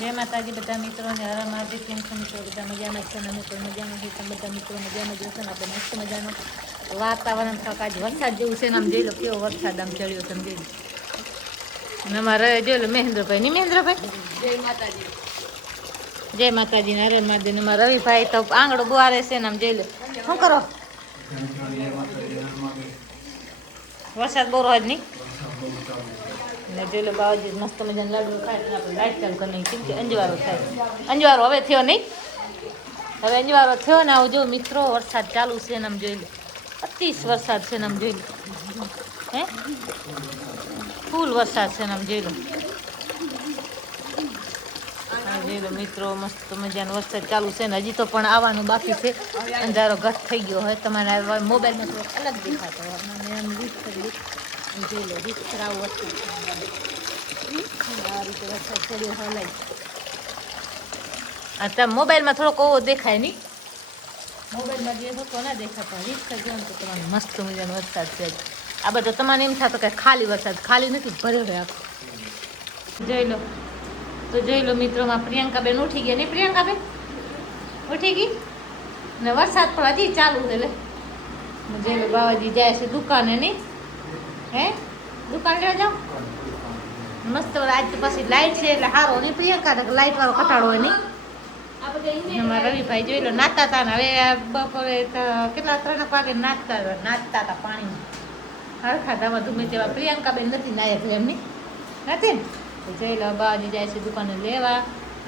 જય માતાજી બધા મિત્રોને હર મહાદેવ. કેમ છો મિત્રો? બધા મજામાં છે ને? અમે પણ મજામાં છીએ. તમે બધા મિત્રો મજામાં જશો ને? આપણે મસ્ત મજાનું વાતાવરણ થોડુંક આજે વરસાદ જેવું છે ને. આમ જોઈ લો કેવો વરસાદ આમ ચડ્યો છે. જોઈ લો અને અમારે જોઈ લો મહેન્દ્રભાઈ ની મહેન્દ્રભાઈ જય માતાજી. જય માતાજી ને હરે મહાદેવ ને મારા રવિભાઈ તો આંગળો બુઆરે છે ને. આમ જોઈ લો શું કરો વરસાદ બહુ રોજ નહીં ને. જોઈ લો બાવાજી મસ્ત મજાના લાડુ ખાય એટલે આપણે લાઈટ ચાલુ કરી નાખી. કેમ કે અંજવારો થાય. અંજવારો હવે થયો નહીં. હવે અંજવારો થયો ને. આવું જો મિત્રો વરસાદ ચાલુ છે ને. આમ જોઈ લો અતિશ વરસાદ છે ને. આમ જોઈ લો હે ફૂલ વરસાદ છે ને. આમ જોઈ લો જોઈ લો મિત્રો મસ્ત મજાનો વરસાદ ચાલુ છે ને. હજી તો પણ આવવાનું બાકી છે. અંધારો ઘટ થઈ ગયો હોય. તમારે મોબાઈલમાં થોડોક અલગ દેખાતો હોય. આમ રીત કરી જોઈ લો રીત ખરાબ વરસાદ આ રીતે વરસાદ પડ્યો હલાય. અત્યારે મોબાઈલમાં થોડોક ઓવો દેખાય નહીં. મોબાઈલમાં જે હતો ના દેખાતો રીત કરજો ને તો તમારે મસ્ત મજાનો વરસાદ છે. આ બધો તમારે એમ થતો કે ખાલી વરસાદ ખાલી નથી ભર્યો હોય આખો. જોઈ લો તો જોઈ લો મિત્રોમાં પ્રિયંકાબેન ઉઠી ગયા નહીં? પ્રિયંકાબેન ઉઠી ગઈ ને વરસાદ પણ હજી ચાલુ છે. એટલે જોઈ લો બાવાજી જાય છે દુકાને નહીં. હે દુકાન લેવા જાઓ મસ્ત. આજ તો પછી લાઈટ છે એટલે સારો નહીં પ્રિયંકા લાઈટ વાળો કટાડો હોય નહીં. અમારા રવિભાઈ જોઈ લો નાતા હતા ને. હવે બપોરે કેટલા 3 વાગે નાતા હતા પાણીમાં હરખા ધાવા ધૂમે તેવા. પ્રિયંકાબેન નથી નાયક એમની નથી ને. જોઈ લો બાવાજી જાય છે દુકાને લેવા.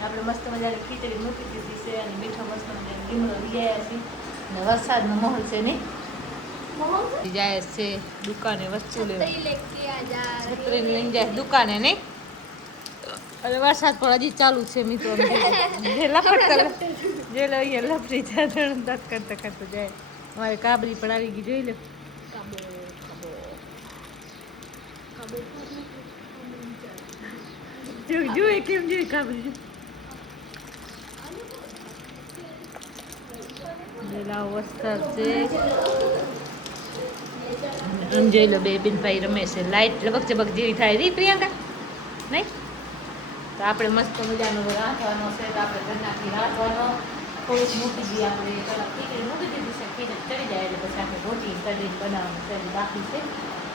આપણે મસ્ત મજાની ખીચડી મૂકી દીધી છે અને મીઠો મસ્ત મજાનો લીમડો લઈ આવ્યા છીએ ને વરસાદનો માહોલ છે નહીં. જાય છે દુકાને વસ્તુ લેવા. છત્રી લઈને જાય દુકાને નહીં. અને વરસાદ પણ હજી ચાલુ છે મિત્રો. જે લપટ કરે જે લો અહીંયા લપટી જાય કરતા કરતા જાય. અમારે કાબરી પણ આવી ગઈ. જોઈ લો જોઈ કેમ જોઈ કાબરી વરસાદ છે. જોઈ લો બે બેનભાઈ રમે છે. લાઈટ લબક ચબક જેવી થાય રહી પ્રિયંકા નહીં. તો આપણે મસ્ત મજાનો રાંધવાનો છે. તો આપણે ઘરનાથી રાંધવાનો થોડુંક મૂકી દઈએ. આપણે પેલા ખીચડી મૂકી દીધી છે. ખીચડી ચડી જાય એટલે પછી આપણે રોટી કઢી બનાવવાનું છે બાકી છે.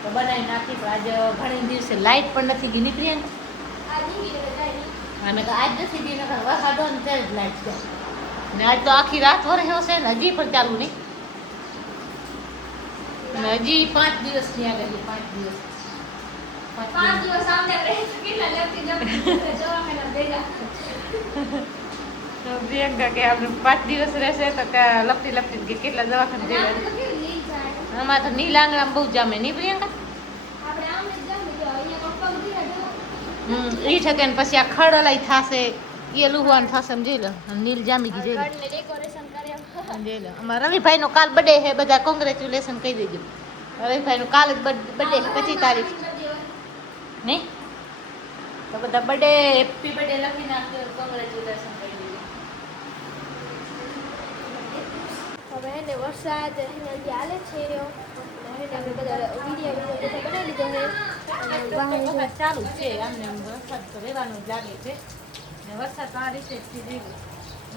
તો બનાવી નાખી. તો આજે ઘણી દિવસે લાઈટ પણ નથી ગઈ નહીં પ્રિયંકા. અમે તો આજ નથી ગઈ નકર વરસાદ હોય ને ત્યારે જ લાઈટ જાય ને. આજ તો આખી રાત વરસ્યો છે ને હજી પણ ચાલુ નહીં. હજી 5 દિવસની આગાહી. 5 દિવસ પ્રિયંકા કે આપણે 5 દિવસ રહેશે તો લપટી લપટી કેટલા દવાખાને જવા. આમાં તો નીલ આંગળામાં બહુ જામે નહીં પ્રિયંકા. ઈ ઠકે ને પછી આ ખડલાઈ થશે એ લુહવાનું થશે. સમજી લો નીલ જામી ગઈ. જોઈ લો અમારા રવિભાઈ નો કાલ બર્થડે છે. બધા કોંગ્રેચ્યુલેશન કહી દેજો. રવિભાઈ નો કાલ જ બર્થડે 25 તારીખ નહીં. તો બધા બર્થડે હેપી બર્થડે લખી નાખજો. કોંગ્રેચ્યુલેશન કહી દેજો. હવે એને વરસાદ ચાલે છે રહ્યો. આપણે બધા વિડીયો બનાવી લીધો છે. ચાલુ છે આમને વરસાદ તો રહેવાનો જ લાગે છે ને. વરસાદ આ રીતે જ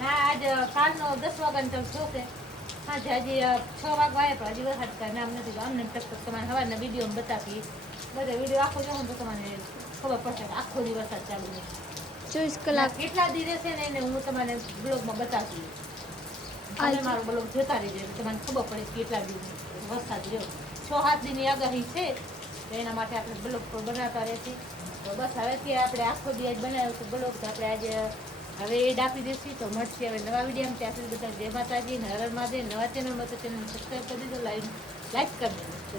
ના આજ કાલનો 10 વાગ્યાનો તમે છો કે સાંજે હજી 6 વાગવા આવ્યા પણ હજી વરસાદ કાંઈ નામ નથી. તો અમને તક તમારે સવારના વિડીયો બતાવી. બધા વિડીયો આખો જોવો તો તમારે ખબર પડશે કે આખો દી વરસાદ ચાલુ છે. 24 કલાક કેટલા દી રહેશે ને એને હું તમારે બ્લોગમાં બતાવી. અને મારો બ્લોગ જોતા રહેજો તમને ખબર પડે કેટલા દી વરસાદ રહ્યો. 6-7 દીની આગાહી છે. તો એના માટે આપણે બ્લોગ પર બનાવતા રહેશે. તો બસ હવેથી આપણે આખો દિવસ બનાવ્યો તો બ્લોગ તો આપણે આજે હવે એડ આપી દઈશું. તો મળશે હવે નવા વિડીયો. ત્યાં સુધી બધા જય માતાજી ને હર મહાદેવ. નવા ચેનલમાં તો ચેનલ સબસ્ક્રાઈબ કરી દેજો. લાઈક કરી દેજો.